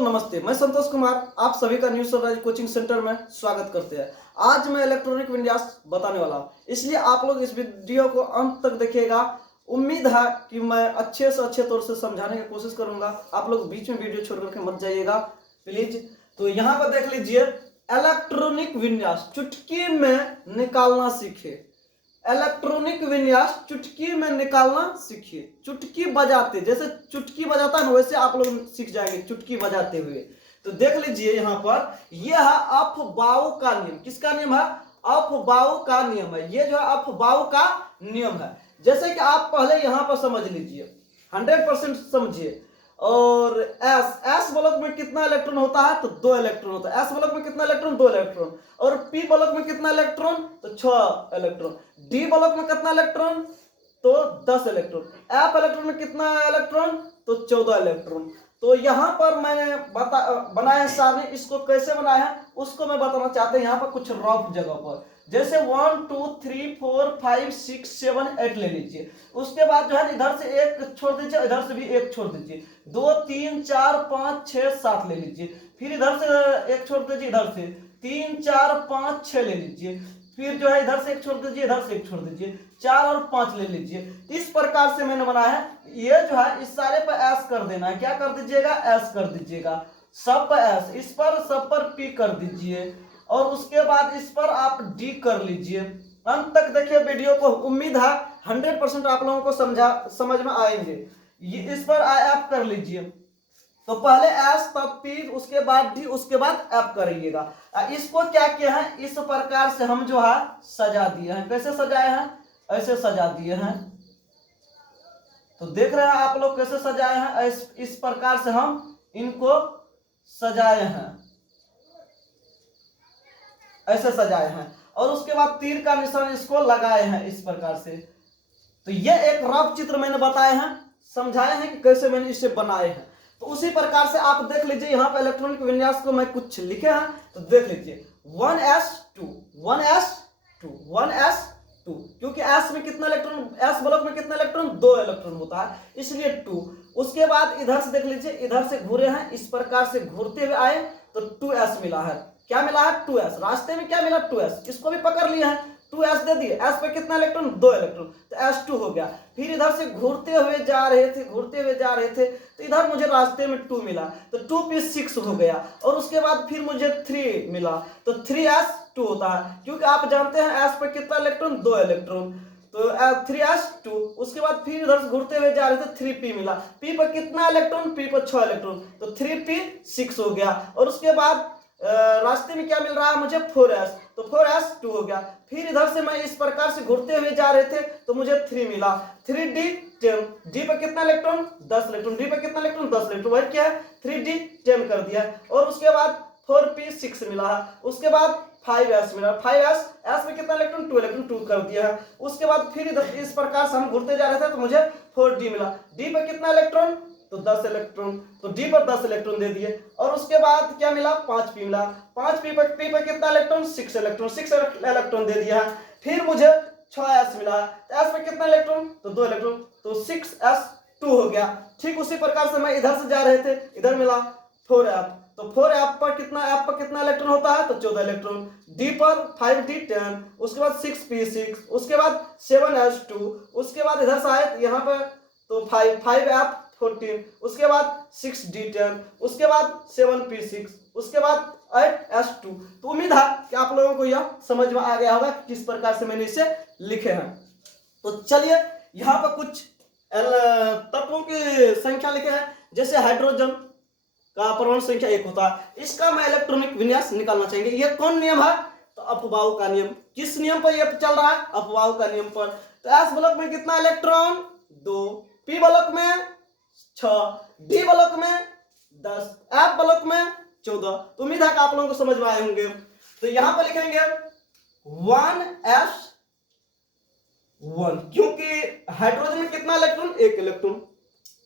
दोस्तों नमस्ते, मैं संतोष कुमार आप सभी का न्यू सनराइज कोचिंग सेंटर में स्वागत करते हैं। आज मैं इलेक्ट्रॉनिक विन्यास बताने वाला हूं, इसलिए आप लोग इस वीडियो को अंत तक देखिएगा। उम्मीद है कि मैं अच्छे से अच्छे तौर से समझाने की कोशिश करूंगा। आप लोग बीच में वीडियो छोड़ करके मत जाइएगा प्लीज। तो यहाँ पर देख लीजिए, इलेक्ट्रॉनिक विन्यास चुटकी में निकालना सीखे। इलेक्ट्रॉनिक विन्यास चुटकी में निकालना सीखिए। चुटकी बजाते, जैसे चुटकी बजाता है ना वैसे आप लोग सीख जाएंगे चुटकी बजाते हुए। तो देख लीजिए यहाँ पर, यह है अफ बाव का नियम। किसका नियम है? अफ बाव का नियम है। ये जो है अफ बाव का नियम है। जैसे कि आप पहले यहाँ पर समझ लीजिए, 100% समझिए। और एस ब्लॉक में कितना इलेक्ट्रॉन होता है? तो 2 इलेक्ट्रॉन होता है। एस ब्लॉक में कितना इलेक्ट्रॉन? 2 इलेक्ट्रॉन। और पी ब्लॉक में कितना इलेक्ट्रॉन? तो 6 इलेक्ट्रॉन। डी ब्लॉक में कितना इलेक्ट्रॉन? तो 10 इलेक्ट्रॉन। एफ इलेक्ट्रॉन में कितना इलेक्ट्रॉन? तो 14 इलेक्ट्रॉन। तो यहाँ पर मैंने बनाया सारणी, इसको कैसे बनाया है उसको मैं बताना चाहता हूँ। यहाँ पर कुछ रफ जगह पर, जैसे 1 2 3 4 5 6 7 8 ले लीजिए। उसके बाद जो है इधर से एक छोड़ दीजिए, इधर से भी एक छोड़ दीजिए। 2 3 4 5 6 7 ले लीजिए। फिर इधर से एक छोड़ दीजिए, इधर से 3 4 5 6 ले लीजिए। फिर जो है इधर से एक छोड़ दीजिए, इधर से एक छोड़ दीजिए। 4 और 5 ले लीजिए। इस प्रकार से मैंने बनाया है। ये जो है इस सारे पर एस कर देना है। क्या कर दीजिएगा? एस कर दीजिएगा। सब पर एस, इस पर सब पर पी कर दीजिए। और उसके बाद इस पर आप डी कर लीजिए। अंत तक देखिए वीडियो को। उम्मीद है 100% आप लोगों को समझ में आएंगे। ये इस पर एफ कर लीजिए। तो पहले एस, तब पी, उसके बाद डी, उसके बाद एफ करिएगा। इसको क्या किया है, इस प्रकार से हम जो है सजा दिए हैं। कैसे सजाए हैं? ऐसे सजा दिए हैं। तो देख रहे हैं आप लोग कैसे सजाए हैं। इस प्रकार से हम इनको सजाए हैं, ऐसे सजाए हैं। और उसके बाद तीर का निशान इसको लगाए हैं इस प्रकार से। तो ये एक रफ चित्र मैंने बताए हैं, समझाए हैं कि कैसे मैंने इसे बनाए हैं। तो उसी प्रकार से आप देख लीजिए, यहाँ पे इलेक्ट्रॉनिक विन्यास को मैं कुछ लिखे हैं। तो देख लीजिए 1s2 1s2 1s2, क्योंकि एस में कितना इलेक्ट्रॉन, एस ब्लॉक में कितना इलेक्ट्रॉन? 2 इलेक्ट्रॉन होता है, इसलिए 2। उसके बाद इधर से देख लीजिए, इधर से घूरे हैं, इस प्रकार से घूरते हुए आए तो 2s मिला है। क्या मिला है? 2s। रास्ते में क्या मिला? 2s। इसको भी पकड़ लिया है, 2s दे दिए। s पे कितना इलेक्ट्रॉन? 2 इलेक्ट्रॉन, तो s2 हो गया। फिर इधर से घूरते हुए जा रहे थे, तो इधर मुझे रास्ते में 2 मिला, तो 2p6 हो गया। और उसके बाद फिर मुझे 3 मिला, तो 3s2 होता है। क्योंकि आप जानते हैं s पे कितना इलेक्ट्रॉन? 2 इलेक्ट्रॉन, तो 3s2। उसके बाद फिर इधर से घूरते हुए जा रहे थे, 3p मिला। p पर कितना इलेक्ट्रॉन? p पर 6 इलेक्ट्रॉन, तो 3p6 हो गया। और उसके बाद रास्ते में क्या मिल रहा है मुझे? 4s, तो 4s2 हो गया। फिर इधर से मैं इस प्रकार से घूरते हुए जा रहे थे तो मुझे 3 मिला, 3d10। d पर कितना इलेक्ट्रॉन? 10 इलेक्ट्रॉन। d पर कितना इलेक्ट्रॉन? 10 इलेक्ट्रॉन। वही क्या है? 3d10 कर दिया। और उसके बाद 4p6 मिला है। उसके बाद 5s मिला, 5s, s में कितना इलेक्ट्रॉन? 2 इलेक्ट्रॉन, 2 कर दिया है। उसके बाद फिर इधर इस प्रकार से हम घूरते जा रहे थे तो मुझे 4d मिला। d पर कितना इलेक्ट्रॉन? तो 10 इलेक्ट्रॉन, तो डी पर 10 इलेक्ट्रॉन दे दिए। और उसके बाद क्या मिला? 5p मिला। 5p पर कितना इलेक्ट्रॉन? 6 इलेक्ट्रॉन, 6 इलेक्ट्रॉन दे दिया है। फिर मुझे 6s मिला, तो s पर कितना इलेक्ट्रॉन? तो 2 इलेक्ट्रॉन, तो 6s2 हो गया। ठीक उसी प्रकार से मैं इधर से जा रहे थे, इधर मिला 4f, तो 4f पर कितना इलेक्ट्रॉन होता है? तो 14 इलेक्ट्रॉन। d पर 5d10, उसके बाद 6p6, उसके बाद 7s2, उसके बाद इधर से आए यहाँ पर तो 5f14, उसके बाद 6d10, उसके बाद 7p6, उसके बाद 8s2। तो उम्मीद है कि आप लोगों को यह समझ में आ गया होगा किस प्रकार से मैंने इसे लिखे हैं। तो चलिए यहाँ पर कुछ तत्वों की संख्या लिखे हैं। जैसे हाइड्रोजन का परमाणु संख्या 1 होता है, इसका मैं इलेक्ट्रॉनिक विन्यास निकालना चाहेंगे। यह कौन नियम है? तो अपवाह का नियम। किस नियम पर यह चल रहा है? अपवाह का नियम पर। तो एस ब्लॉक में कितना इलेक्ट्रॉन? 2, पी ब्लॉक में 6, डी ब्लॉक में 10, एफ ब्लॉक में 14। तो उम्मीद है कि आप लोगों को समझ में आए होंगे। तो यहां पर लिखेंगे 1s1, क्योंकि हाइड्रोजन में कितना इलेक्ट्रॉन? 1 इलेक्ट्रॉन,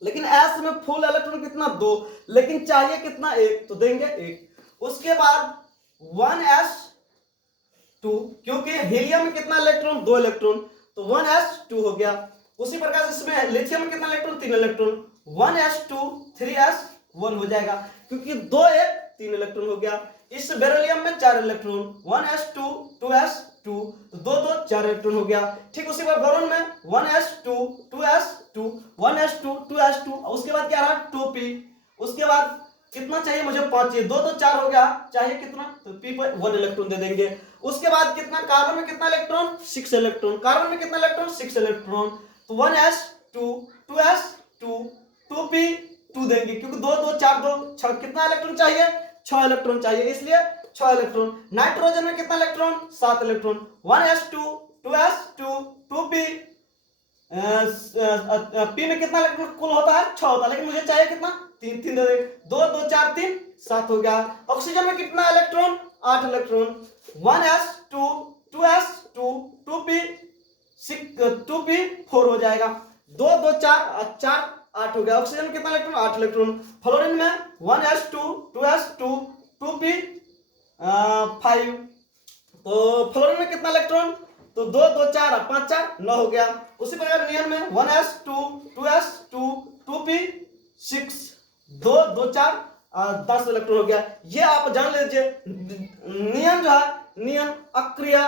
लेकिन एस में फुल इलेक्ट्रॉन कितना? 2, लेकिन चाहिए कितना? 1, तो देंगे 1। उसके बाद 1s2, क्योंकि हीलियम में कितना इलेक्ट्रॉन? 2 इलेक्ट्रॉन, तो 1s2 हो गया। उसी प्रकार से इसमें लिथियम में कितना इलेक्ट्रॉन? 3 इलेक्ट्रॉन, 1s2 3s 1 हो जाएगा, क्योंकि 2 1 3 इलेक्ट्रॉन हो गया। इस बेरिलियम में 4 इलेक्ट्रॉन, 1s2 2s2, तो 2 2 4 इलेक्ट्रॉन हो गया। ठीक उसी बार बोरॉन में 1s2 2s2 1s2 2s2, और उसके बाद क्या रहा 2p। उसके बाद कितना चाहिए मुझे 5 चाहिए, 2 2 4 हो गया, चाहिए कितना, तो p पर 1 इलेक्ट्रॉन दे देंगे। उसके बाद कितना, कार्बन में कितना इलेक्ट्रॉन 6 इलेक्ट्रॉन, कार्बन में कितना इलेक्ट्रॉन 6 इलेक्ट्रॉन, तो 1s2 2s2 2p 2 देंगे, क्योंकि 2 2 4 2 6, कितना इलेक्ट्रॉन चाहिए 6 इलेक्ट्रॉन चाहिए, इसलिए 6 इलेक्ट्रॉन। नाइट्रोजन में कितना electron 7 electron, 1s2 2s2 2p, p में कितना इलेक्ट्रॉन कुल होता है 6 होता है, लेकिन मुझे चाहिए कितना 3 3 दे, 2 2 4 3 7 हो गया। ऑक्सीजन में कितना electron 8 electron, 1s2 2s2 2p 2p 4 हो जाएगा, 2 2 4 4 8 हो गया। ऑक्सीजन में कितना इलेक्ट्रॉन 8 इलेक्ट्रॉन। फ्लोरीन में 1s2 2s2 2p 5, तो फ्लोरीन में कितना इलेक्ट्रॉन, तो 2 2 4 5 4 9 हो गया। उसी प्रकार नियन में 1s2 2s2 2p 6, 2 2 4 10 इलेक्ट्रॉन हो गया। ये आप जान लीजिए, नियन जो है नियन अक्रिय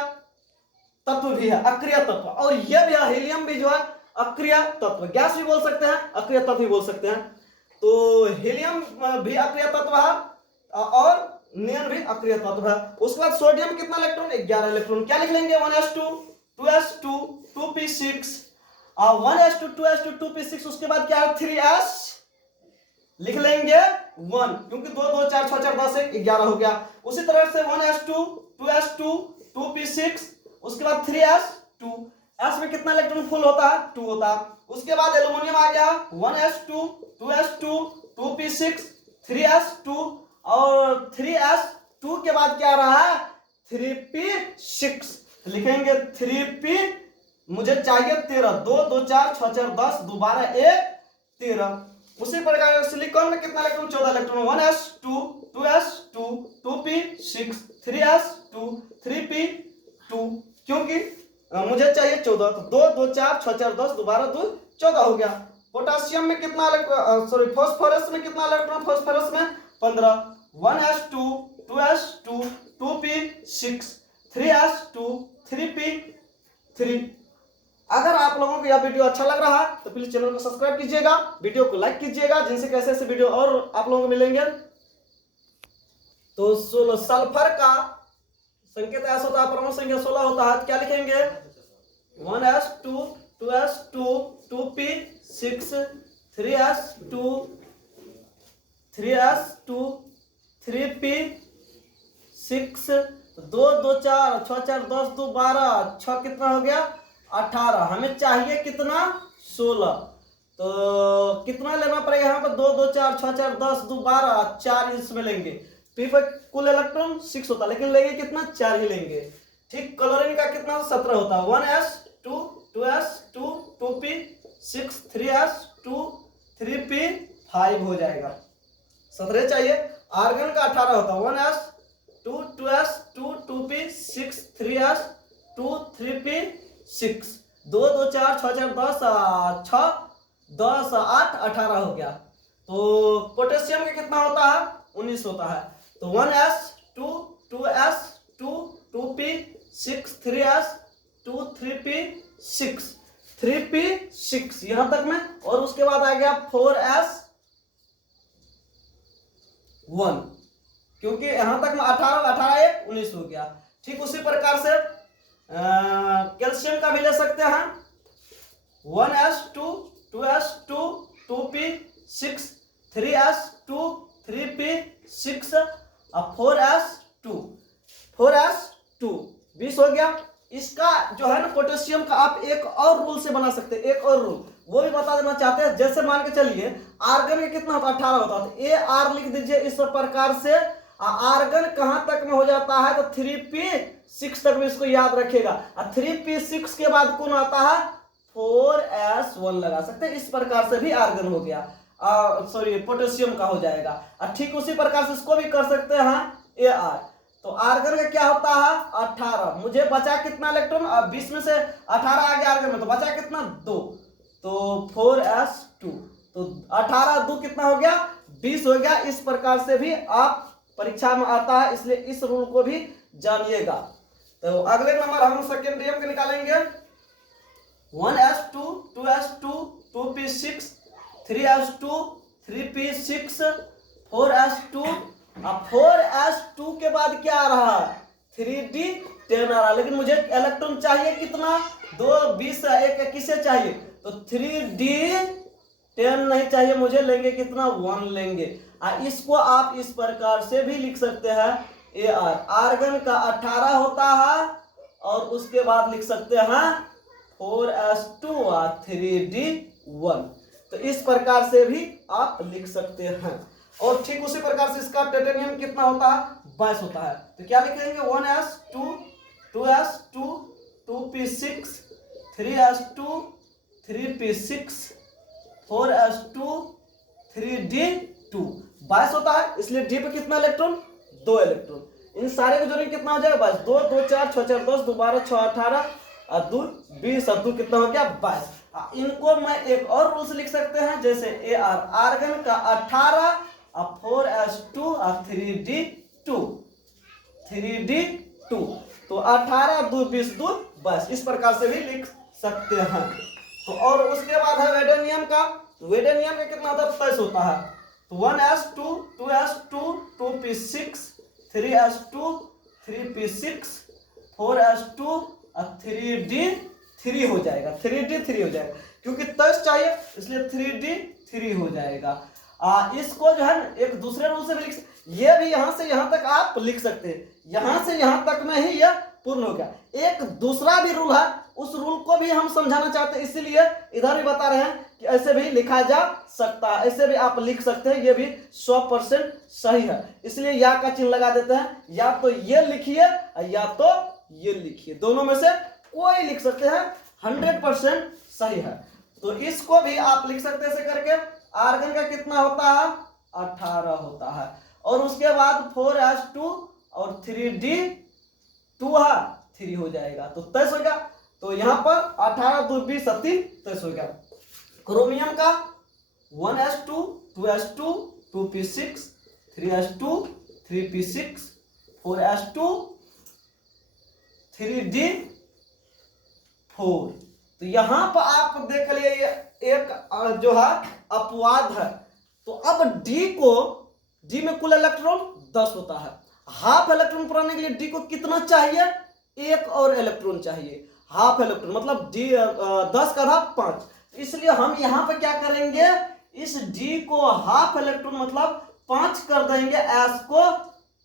तत्व भी है, अक्रिय तत्व, और यह भी है हीलियम भी जो है अक्रिय तत्व, गैस भी बोल सकते हैं अक्रिय तत्व भी बोल सकते हैं। तो हीलियम भी अक्रिय तत्व है और नियन भी अक्रिय तत्व है। उसके बाद सोडियम कितना इलेक्ट्रॉन 11 इलेक्ट्रॉन, क्या लिख लेंगे 1s2 2s2 2p6, 1s2 2s2 2p6, उसके बाद क्या है 3s लिख लेंगे 1, क्योंकि 2 2 4 6 4 10 1 11 हो गया। उसी तरह से 1s2 2s2 2p6, उसके बाद 3s2, s में कितना इलेक्ट्रॉन फुल होता है 2 होता है। उसके बाद एल्युमिनियम आ गया 1s2 2s2 2p6 3s2, और 3s2 के बाद क्या रहा है 3p6, लिखेंगे 3p, मुझे चाहिए 13, 2 2 4 6 4 10 दोबारा 1 13। उसी प्रकार सिलिकॉन में कितना electron 14 electron, 1s2 2s2 2p6 3s2 3p2, क्योंकि मुझे चाहिए 14, तो 2 2 4 6 4 10 दोबारा 2 14 हो गया। पोटासियम में कितना सॉरी फास्फोरस में कितना इलेक्ट्रॉन, फास्फोरस में 15, 1s2 2s2 2p6 3s2 3p3। अगर आप लोगों को यह वीडियो अच्छा लग रहा है तो प्लीज चैनल को सब्सक्राइब कीजिएगा, वीडियो को लाइक कीजिएगा, जिनसे कैसे ऐसे वीडियो और आप लोगों को मिलेंगे। तो सल्फर का संकेत ऐसा होता है, परमाणु संख्या 16 होता है, क्या लिखेंगे 1s2 2s2 2p6 3s2 3p6, 2 2 4 6 4 10 2 12 6 कितना हो गया 18, हमें चाहिए कितना 16, तो कितना लेना पड़ेगा यहाँ पर 2 2 4 6 4 10 2 12 4 इसमें लेंगे, पी पर कुल इलेक्ट्रॉन 6 होता है, लेकिन लेंगे कितना 4 ही लेंगे। ठीक, क्लोरीन का कितना 17 होता है, 1s2 2s2 2p6 3s2 3p5 हो जाएगा, 17 चाहिए। आर्गन का 18 होता है, 1s2 2s2 2p6 3s2 3p6, 2 2 4 6 4 10 6 10 8 18 हो गया। तो पोटेशियम का कितना होता है 19 होता है, तो 1s2 2s2 2p6 3s2 3p6 3p6 यहां तक में, और उसके बाद आ गया 4s1, क्योंकि यहां तक में 18 18 1 19 हो गया। ठीक उसी प्रकार से कैल्शियम का भी ले सकते हैं, 1s2 2s2 2p6 3s2 3p6 और 4s2 20 हो गया। इसका जो है ना पोटेशियम का आप एक और रूल से बना सकते हैं, एक और रूल वो भी बता देना चाहते हैं। जैसे मान के चलिए आर्गन में कितना होता है 18 होता है, तो ए आर लिख दीजिए इस प्रकार से। आर्गन कहां तक में हो जाता है तो 3p6 तक में, इसको याद रखिएगा। 3p6 के बाद कौन आता है 4s1 लगा सकते हैं, इस प्रकार से भी आर्गन हो गया, सॉरी पोटेशियम का हो जाएगा। ठीक उसी प्रकार से इसको भी कर सकते हैं ए आर। तो आर्गन का क्या होता है 18, मुझे बचा कितना इलेक्ट्रॉन, 20 में से 18 आ गया आर्गन में, तो बचा कितना 2, तो 4s2, तो 18 2 कितना हो गया 20 हो गया। इस प्रकार से भी आप परीक्षा में आता है, इसलिए इस रूल को भी जानिएगा। तो अगले नंबर हम सेकेंड नियम के निकालेंगे। 1s2 2s2 2p6 3s2 3p6 4s2। अब 4s2 के बाद क्या आ रहा है? 3d10 आ रहा है, लेकिन मुझे इलेक्ट्रॉन चाहिए कितना? 2 20 1 21 चाहिए, तो 3d10 नहीं चाहिए मुझे, लेंगे कितना? 1 लेंगे। इसको आप इस प्रकार से भी लिख सकते हैं। आर्गन का 18 होता है, और उसके बाद लिख सकते हैं 4s2 और 3d1। तो इस प्रकार से भी आप लिख सकते हैं। और ठीक उसी प्रकार से इसका टाइटेनियम कितना होता है? 22 होता है। तो क्या लिखेंगे? 1s2 2s2 2p6 3s2 3p6 4s2 3d2। 22 होता है, इसलिए डी पे कितना इलेक्ट्रॉन? 2 इलेक्ट्रॉन। इन सारे को जोड़ेंगे कितना हो जाएगा? 22। 2 2 4 6 4 10 2 12 6 18 और 2 20 और 2 कितना हो गया? 22। इनको मैं एक और रूल से लिख सकते हैं, जैसे आर्गन का 18 और 4s2 और 3d2 तो 18 2 20 2 22, इस प्रकार से भी लिख सकते हैं। तो और उसके बाद है वेडेनियम का। वेडेनियम का कितना होता है? 23 होता है। तो 1s2 2s2 2p6 3s2 3p6 4s2 और 3d3 हो जाएगा। 3d3 हो जाएगा, क्योंकि 23 चाहिए इसलिए 3d3 हो जाएगा। इसको जो है एक दूसरे रूल से भी लिख, ये भी यहां से यहां तक आप लिख सकते हैं। यहां से यहां तक में ही यह पूर्ण हो गया। एक दूसरा भी रूल है, उस रूल को भी हम समझाना चाहते हैं, इसीलिए इधर भी बता रहे हैं कि ऐसे भी लिखा जा सकता है, ऐसे भी आप लिख सकते हैं। ये भी 100% सही है, इसलिए या का चिन्ह लगा देते हैं। या तो ये लिखिए या तो ये लिखिए, दोनों में से कोई लिख सकते हैं, 100% सही है। तो इसको भी आप लिख सकते हैं ऐसे करके। आर्गन का कितना होता है? 18 होता है, और उसके बाद 4s2 और 3d2 है, 3 हो जाएगा, तो 23 हो गया। तो यहाँ पर 18 2 20 3 23 हो गया। क्रोमियम का 1s2 2s2 2p6 3s2 3p6 4s2 3d4। तो यहां पर आप देख लिए एक जो है अपवाद है। तो अब डी में कुल इलेक्ट्रॉन 10 होता है। हाफ इलेक्ट्रॉन बनाने के लिए डी को कितना चाहिए? 1 और इलेक्ट्रॉन चाहिए। हाफ इलेक्ट्रॉन मतलब डी 10 का आधा 5। इसलिए हम यहाँ पे क्या करेंगे? इस डी को हाफ इलेक्ट्रॉन मतलब 5 कर देंगे, एस को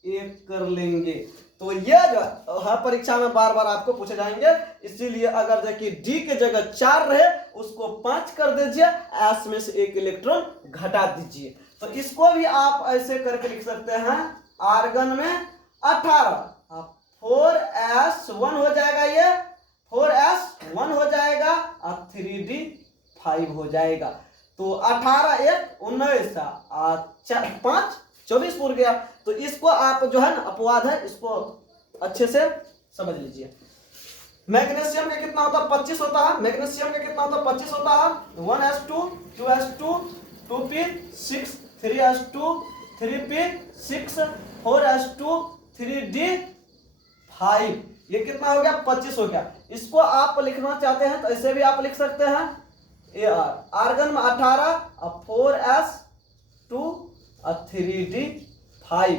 1 कर लेंगे। तो ये जो है परीक्षा में बार बार आपको पूछे जाएंगे, इसीलिए अगर देखिए डी के जगह 4 रहे उसको 5 कर दीजिए, एस में से 1 इलेक्ट्रॉन घटा दीजिए। तो इसको भी आप ऐसे करके लिख सकते हैं। आर्गन में 18 4s1 हो जाएगा, ये 4s1 हो जाएगा और 3d5 हो जाएगा। तो 18 1 19 5 24 पूर गया। तो इसको आप जो है ना अपवाद है, इसको अच्छे से समझ लीजिए। मैग्नीशियम का कितना होता है? 25 होता है। मैग्नीशियम का कितना होता है? 25 होता है। 1s2 2s2 2p6 3s2 3p6 4s2 3d5, ये कितना हो गया? 25 हो गया। इसको आप लिखना चाहते हैं तो ऐसे भी आप लिख सकते हैं। आर्गन में 18 और 4s2 और 3d5,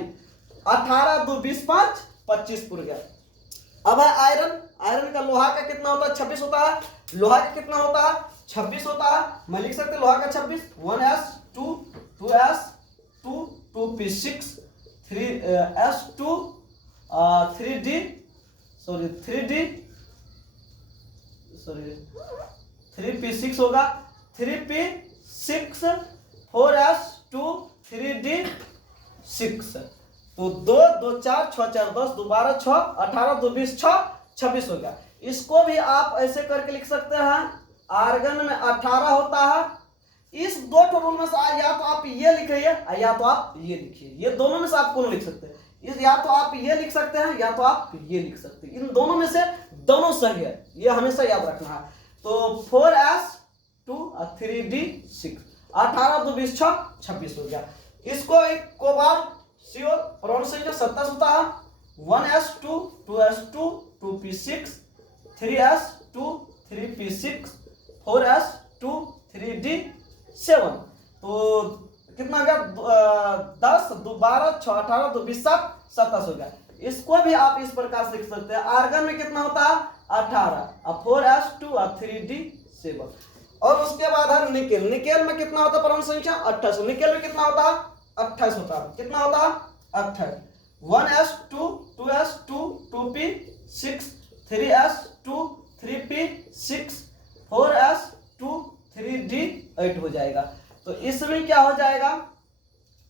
18 2 20 5 25 पूर गया। अब है आयरन। आयरन का लोहा का कितना होता है? 26 होता है। लोहा का कितना होता है? 26 होता है। मैं लिख सकते लोहा का 26 1s2 2s2 2p6 3s2 3p6 होगा, 3p6 4s2 3d6। तो 2 2 4 6 4 10 2 12 6 18 2 20 6 26 हो गया। इसको भी आप ऐसे करके लिख सकते हैं। आर्गन में 18 होता है। इस दो रूल में से या तो आप ये लिखिए या तो आप ये लिखिए, ये दोनों में से आप कौन लिख सकते हैं? या तो आप ये लिख सकते हैं या तो आप ये लिख सकते हैं। इन दोनों में से दोनों सही है, ये हमेशा याद रखना है। तो 4s2 और 3d6, 18 2 20 6 26 हो गया। इसको एक कोबाल्ट CO परमाणु संख्या 27 होता है। 1s2 2s2 2p6 3s2 3p6 4s2 3d7। तो कितना हो गया 10 2 12 6 18 2 20 7 27 हो गया। इसको भी आप इस प्रकार से लिख सकते हैं। आर्गन में कितना होता है 18 अब 4s2 और 3d7। और उसके बाद है निकेल। निकेल में कितना होता है परमाणु संख्या 28। निकेल में कितना होता है 28 होता है। कितना होता है 28। 1s2 2s2 2p6 3s2 3p6 4s2 3d8 हो जाएगा। तो इसमें क्या हो जाएगा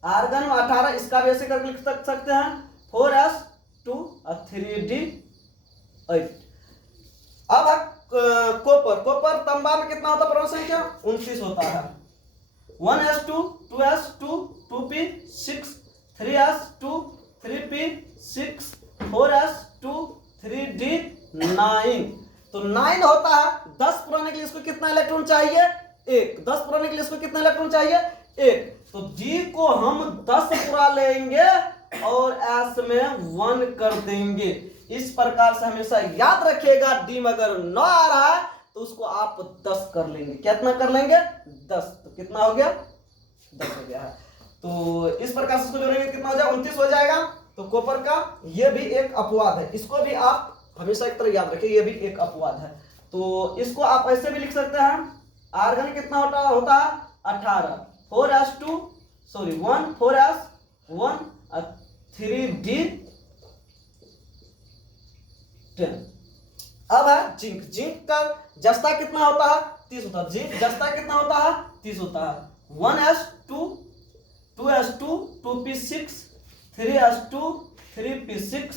आर्गन में 18, इसका भी ऐसे करके लिख सकते हैं 4s2 और 3d8। अब कॉपर। कॉपर तांबा में कितना होता है परमाणु संख्या 29 होता है। 1s2 2s2 2p6 3s2 3p6 4s2 3d9। तो 9 होता है। 10 पुराने के लिए इसको कितना इलेक्ट्रॉन चाहिए 1। 10 पुराने के लिए इसको कितना इलेक्ट्रॉन चाहिए 1। तो G को हम 10 पूरा लेंगे और S में 1 कर देंगे। इस प्रकार से हमेशा याद रखिएगा D में अगर 9 आ रहा है तो उसको आप 10 कर लेंगे। कितना कर लेंगे 10। तो कितना हो गया 10 हो गया है। तो इस प्रकार से इसको जोड़ेंगे कितना हो जाएगा 29 हो जाएगा। तो कॉपर का ये भी एक अपवाद है। इसको भी आप हमेशा एक तरह याद रखिए, ये भी एक अपवाद है। तो इसको आप ऐसे भी लिख सकते हैं। आर्गन कितना होता है 18 4s2 सॉरी 1 4s1 3d10। अब है जिंक। जिंक का जस्ता कितना होता है 30 होता है। जिंक जस्ता कितना होता है 30 होता है। 1s2 2s2 2p6 3s2 3p6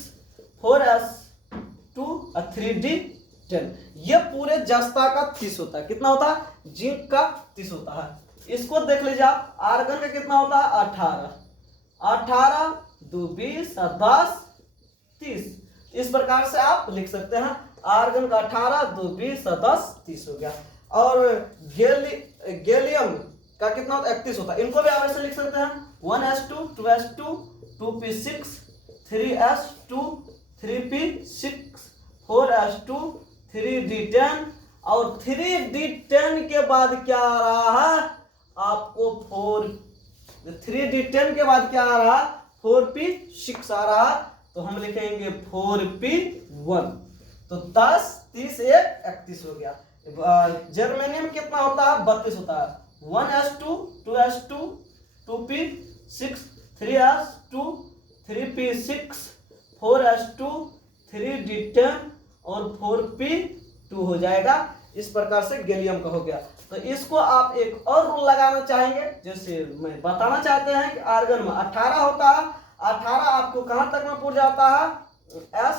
4s2 और 3d10। ये पूरे जस्ता का 30 होता है। कितना होता है जिंक का 30 होता है। इसको देख लीजिए आप। आर्गन का कितना होता है 18 18 2 20 और 10 30। इस प्रकार से आप लिख सकते हैं। आर्गन का 18 2 20 और 10 30 हो गया। और गैलियम का कितना होता है 31 होता है। इनको भी आप ऐसे लिख सकते हैं 1s2 2s2 2p6 3s2 3p6 4s2 3d10। और 3d10 के बाद क्या आ रहा है आपको 3d10 के बाद क्या आ रहा 4p6 आ रहा। तो हम लिखेंगे 4p1। तो 10 30 1 31 हो गया। जर्मेनियम कितना होता है 32 होता है। 1s2 2s2 2p6 3s2 3p6 4s2 3d10 और 4p2 हो जाएगा। इस प्रकार से गैलियम का हो गया। तो इसको आप एक और रूल लगाना चाहेंगे। जैसे मैं बताना चाहते हैं कि आर्गन में 18 होता है। 18 आपको कहां तक में पहुंच जाता है S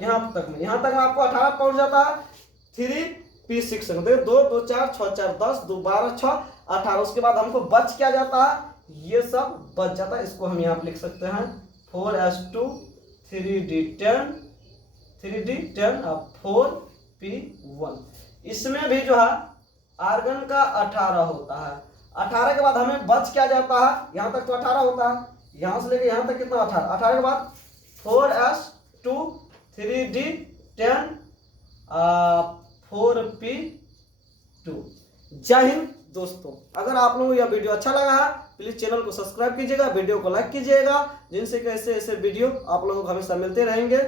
यहां तक में आपको 18 पहुंच जाता है 3p6। देखिए 2 2 4 6 4 10 2 12 6 18। उसके बाद हमको बच क्या जाता है ये सब बच जाता है। इसको हम यहाँ पे लिख सकते हैं 4s2 3d10 और 4p1। इसमें भी जो है आर्गन का 18 होता है। 18 के बाद हमें बच क्या जाता है यहाँ तक तो 18 होता है। यहाँ से लेके यहाँ तक कितना 18। 18 के बाद 4s2 3d10 4p2। जय हिंद दोस्तों। अगर आप लोगों को यह वीडियो अच्छा लगा है प्लीज चैनल को सब्सक्राइब कीजिएगा, वीडियो को लाइक कीजिएगा, जिनसे कैसे ऐसे वीडियो आप लोगों को हमेशा मिलते रहेंगे।